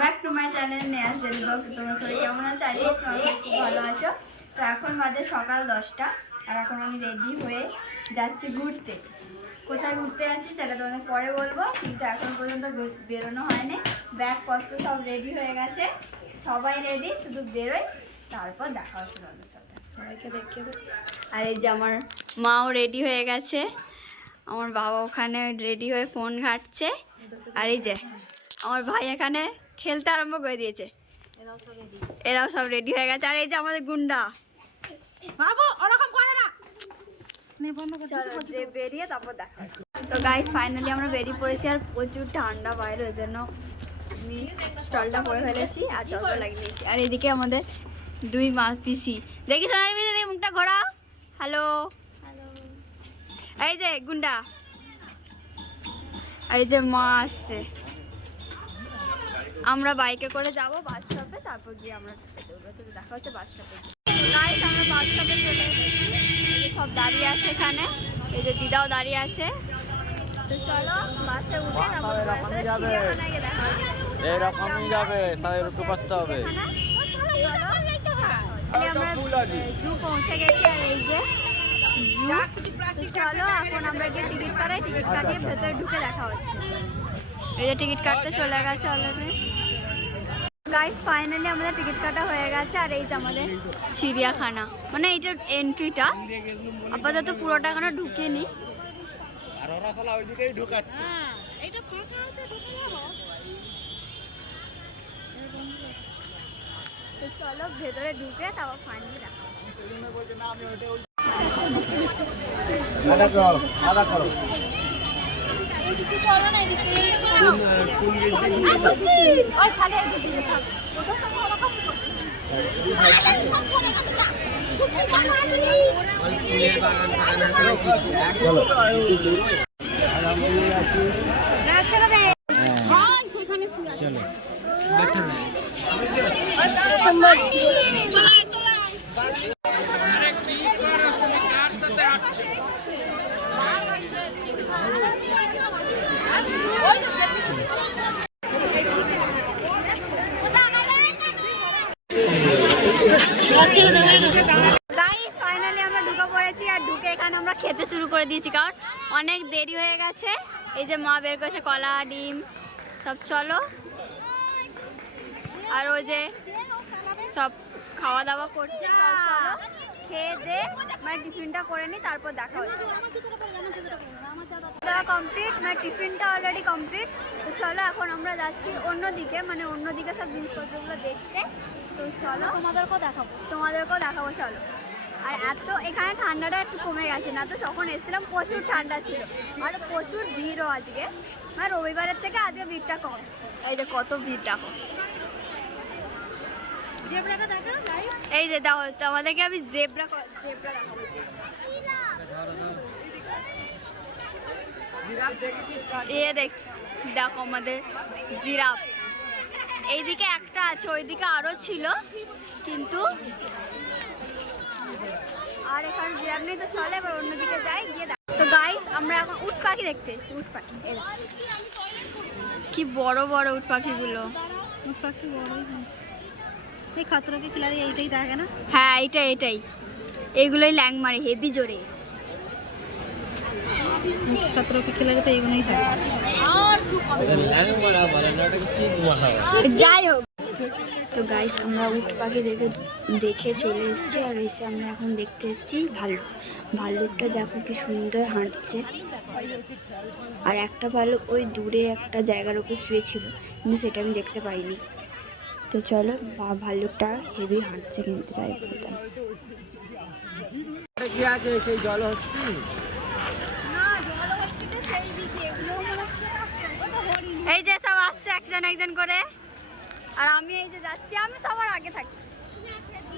Back to my channel news daily blog. তোমরা সবাই কেমন আছো? আই হোপ তোমরা সবাই খুব ভালো আছো। তো এখন বাজে সকাল 10টা আর এখন আমি রেডি হয়ে যাচ্ছি ঘুরতে। কোথায় ঘুরতে যাচ্ছি সেটা তোমাদের পরে বলবো, কিন্তু এখন পর্যন্ত বেরোনো হয়নি। ব্যাগপত্র সব রেডি হয়ে গেছে, সবাই রেডি, শুধু বেরোয় তারপর দেখা হচ্ছে তোমাদের সাথে। সবাইকে দেখিয়ে দেবো। আর এই যে আমার মাও রেডি হয়ে গেছে, আমার বাবা ওখানে রেডি হয়ে ফোন ঘাঁটছে, আর এই যে আমার ভাই এখানে খেলতে আরম্ভ করে দিয়েছে। এরাও সব রেডি হয়ে গেছে। আর এই যে আমাদের গুন্ডা বেরিয়ে তারপর দেখা হচ্ছে। তো গাইস ফাইনালি আমরা বেরিয়ে পড়েছি, আর প্রচুর ঠান্ডা বাইরে, ওই জন্য আমি স্টলটা করে ফেলেছি আর চশমা লাগিয়ে নিয়েছি। আর এদিকে আমাদের দুই মা পিসি, দেখি সোনার পিসি মুখটা ঘোরাও, হ্যালো। এই যে গুন্ডা, আর এই যে মা আসছে। আমরা বাইকে করে যাব বাস স্টপে, তারপর গিয়ে আমরা দেখা হচ্ছে বাস স্টপে। গাইস আমরা বাস স্টপে চলে এসেছি, সব দাঁড়িয়ে আছে এখানে, এই যে দিদাও দাঁড়িয়ে আছে। তো চলো বাসে উঠে তারপর চিড়িয়াখানায় গিয়ে দেখা হচ্ছে। এরকমই যাবে, তাই একটু করতে হবে। আমরা জু পৌঁছে গেছি, আর এই যে জু। চলো এখন আমরা গিয়ে টিকিট কাটাই, টিকিট কাটিয়ে ভেতরে ঢুকে দেখা হচ্ছে। এই যে টিকিট কাটতে চলে গেছে অলরেডি। গাইস ফাইনালি আমাদের টিকিট কাটা হয়ে গেছে, আর এই যে আমাদের চিড়িয়াখানা, মানে এইটার এন্ট্রিটা আপাতত পুরোটা এখনো ঢুকেনি। আর ওরা শালা ওইদিকেই ঢুকাচ্ছে। হ্যাঁ এটা ফাঁকা আছে, ঢুকে যাবো। তো চলো ভেতরে ঢুকে তারপর ফাইনালি দেখা হচ্ছে। চলো না এদিকে, ওই খালি এদিকে থাক। ফাইনালি আমরা ঢুকে পড়েছি, আর ঢুকে এখানে আমরা খেতে শুরু করে দিয়েছি, কারণ অনেক দেরি হয়ে গেছে। এই যে মা বের করেছে কলা ডিম সব। চলো, আর ওই যে সব খাওয়া দাওয়া করছে, চলো খেয়ে দে, মানে টিফিনটা করে নিই তারপর দেখা হচ্ছে। কমপ্লিট, মানে টিফিনটা অলরেডি কমপ্লিট। তো চলো এখন আমরা যাচ্ছি অন্যদিকে, মানে অন্যদিকে সব জিনিসপত্রগুলো দেখতে। তো চলো তোমাদেরকেও দেখাবো চলো। আর এত এখানে ঠান্ডাটা একটু কমে গেছে, না তো যখন এসেছিলাম প্রচুর ঠান্ডা ছিল, আর প্রচুর ভিড়ও আজকে, মানে রবিবারের থেকে আজকে ভিড়টা কম। এই যে কত ভিড় দেখো, এই যে দাও আমাদেরকে আমি জেব্রা দেখাবো। দেখো আমাদের জিরাফ, এইদিকে একটা আছে, ওইদিকে আরো ছিল কিন্তু, আর এখানে জিরাফ নেই। তো চলে এবার অন্যদিকে যাই, গিয়ে দেখ। তো গাইস আমরা এখন উট পাখি দেখতে এসেছি। উট পাখি কি বড় বড় উট পাখিগুলো, উট পাখি বড়ই এই খাতরা কে খিলাড়ি এইটাই থাকে না? হ্যাঁ এটাই এইগুলোই ল্যাং মারে হেভি জোরে। খাতরা কে খিলাড়ি তো এইগুলোই থাকে। যাই হোক, তো গাইস আমরা উট পাখি দেখে চলে এসেছি, আর এসে আমরা এখন দেখতে এসেছি ভাল্লুকটা দেখো কি সুন্দর হাঁটছে। আর একটা ভাল্লুক ওই দূরে একটা জায়গার উপর শুয়েছিল, কিন্তু সেটা আমি দেখতে পাইনি। তো চলো, ভাল্লুকটা হেভি হাঁটছে, কিন্তু যাই বলতাম। এই যে সব আসছে একজন একজন করে, আর আমি এই যে যাচ্ছি, আমি সবার আগে থাকি।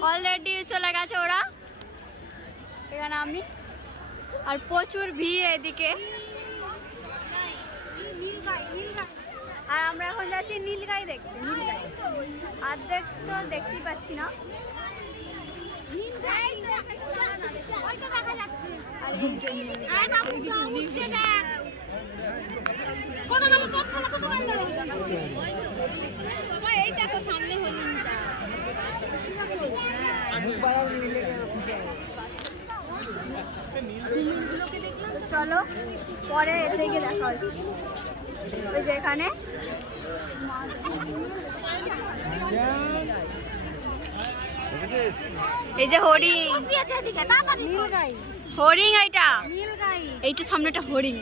অলরেডি চলে গেছে ওরা, এখানে আমি, আর প্রচুর ভিড় এদিকে। আর আমরা এখন যাচ্ছি নীলগাই দেখতে। নীলগাই অর্ধেক তো দেখতেই পাচ্ছি না। আর এই যে নীলগাই। চলো পরে থেকে দেখা হচ্ছে। ওই যে এখানে এই যে হরিণ, হরিণ এইটা, এইটা সামনে একটা হরিণ।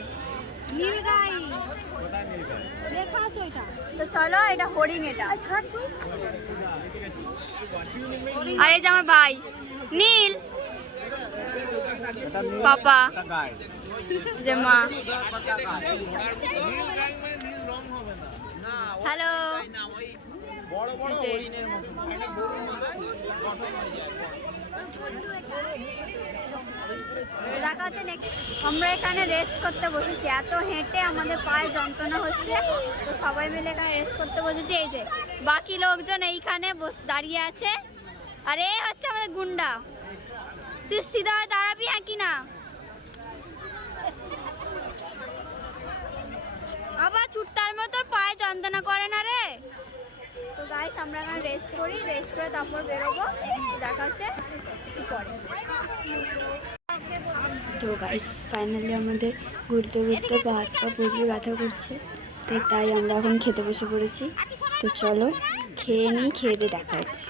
তো চলো এটা হরিণ, এটা। আর এই যে আমার ভাই নীল, পাপা, যে মা। হ্যালো, দেখা হচ্ছে নাকি। আমরা এখানে রেস্ট করতে বসেছি, এত হেঁটে আমাদের পায়ে যন্ত্রণা হচ্ছে, তো সবাই মিলে এখানে রেস্ট করতে বসেছি। এই যে বাকি লোকজন এইখানে দাঁড়িয়ে আছে, আর এই হচ্ছে আমাদের গুন্ডা। তুই সিধা হয়ে দাঁড়াবি হ্যাঁ কি না? আবার চুট্টার মতো পায়ে যন্ত্রণা করে না রে। তো গাইস আমরা এখানে রেস্ট করি, রেস্ট করে তারপর বেরোবো। দেখা হচ্ছে একটু পরে। তো গাইস ফাইনালি আমাদের ঘুরতে ঘুরতে পা হাত পা প্রচুর ব্যথা করছে, তো তাই আমরা এখন খেতে বসে পড়েছি। তো চলো খেয়ে নিই, খেয়ে দিয়ে দেখা হচ্ছে।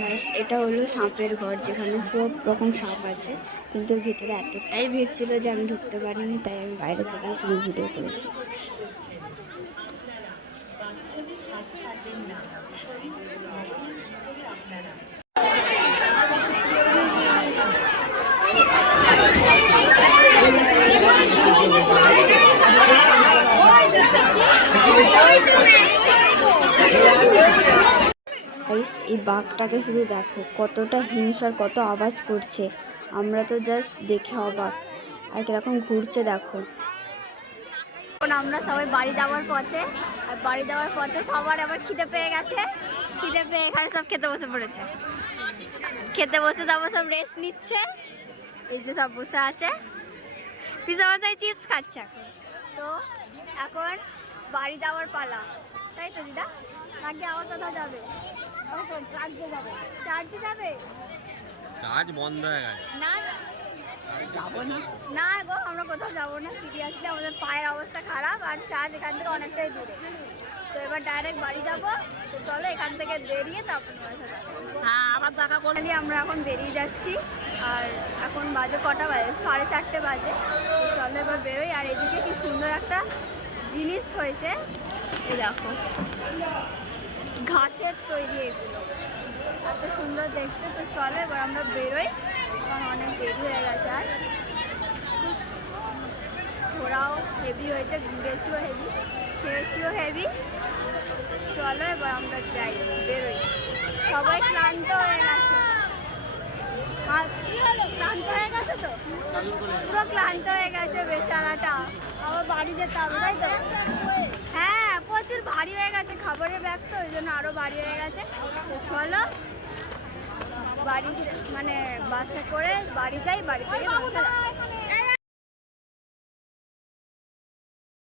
গাইস এটা হলো সাপের ঘর, যেখানে সব রকম সাপ আছে, কিন্তু ভিতরে এতটাই ভিড় ছিল যে আমি ঢুকতে পারিনি, তাই আমি বাইরে থেকে শুধু ভিডিও করেছি। এই বাঘটাকে শুধু দেখো, কতটা হিংসার, কত আওয়াজ করছে। আমরা তো জাস্ট দেখে অবাক, আর কিরকম ঘুরছে দেখো। এখন আমরা সবাই বাড়ি যাওয়ার পথে, আর বাড়ি যাওয়ার পথে সবার আবার খিদে পেয়ে গেছে। খিদে পেয়ে এখানে সব খেতে বসে পড়েছে। খেতে বসে তারপর সব রেস্ট নিচ্ছে। এই যে সব বসে আছে, পিজা বাসায় চিপস খাচ্ছে। তো এখন বাড়ি যাওয়ার পালা, তাই তো দিদা? নাকি আবার কোথাও যাবে? চার্জে যাবে? চার্জে যাবে? চার্জ বন্ধ হয়ে গেছে। না যাবো না, না গো আমরা কোথাও যাবো না। সিরিয়াসলি আমাদের পায়ের অবস্থা খারাপ, আর চার্জ এখান থেকে অনেকটাই দূরে। তো এবার ডাইরেক্ট বাড়ি যাবো। তো চলো এখান থেকে বেরিয়ে তারপর হ্যাঁ আবার দেখা করে নিয়ে আমরা এখন বেরিয়ে যাচ্ছি। আর এখন বাজে কটা বাজে? 4:30 বাজে। তো চলো এবার বেরোই। আর এদিকে কি সুন্দর একটা জিনিস হয়েছে, এই দেখো, ঘাসের তৈরি এগুলো, এত সুন্দর দেখতে। তো চলো এবার আমরা বেরোই, কারণ অনেক দেরি হয়ে গেছে। আর ঘোরাও হেভি হয়েছে, ঘুরেছিও হেভি, খেয়েছিও হেভি। চলো এবার আমরা যাই, বেরোই। সবাই ক্লান্ত হয়ে গেছে। ক্লান্ত হয়ে গেছে তো, পুরো ক্লান্ত হয়ে গেছে বেচারাটা। আবার বাড়ি যেতে হবে, তাই তো? হ্যাঁ প্রচুর ভারী হয়ে গেছে, খাবারের ব্যাগ তো, ওই জন্য আরো ভারী হয়ে গেছে। তো চলো বাড়ি মানে বাসে করে বাড়ি যাই, বাড়ি থেকে বাসে